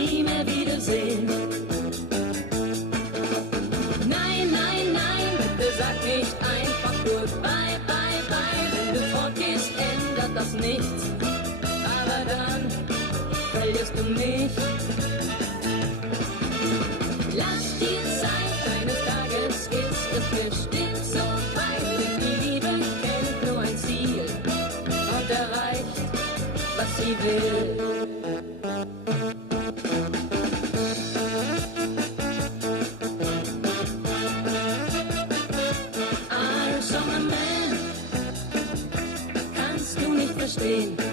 nie mehr wiedersehen. Nein, nein, nein, bitte sag nicht einfach goodbye, bye, bye. Wenn du fortgehst, ändert das nichts. Aber dann verlierst du mich. Lass dir Zeit, eines Tages ist es bestimmt so weit. Denn die Liebe kennt nur ein Ziel und erreicht, was sie will. I'm a man, kannst du nicht verstehen.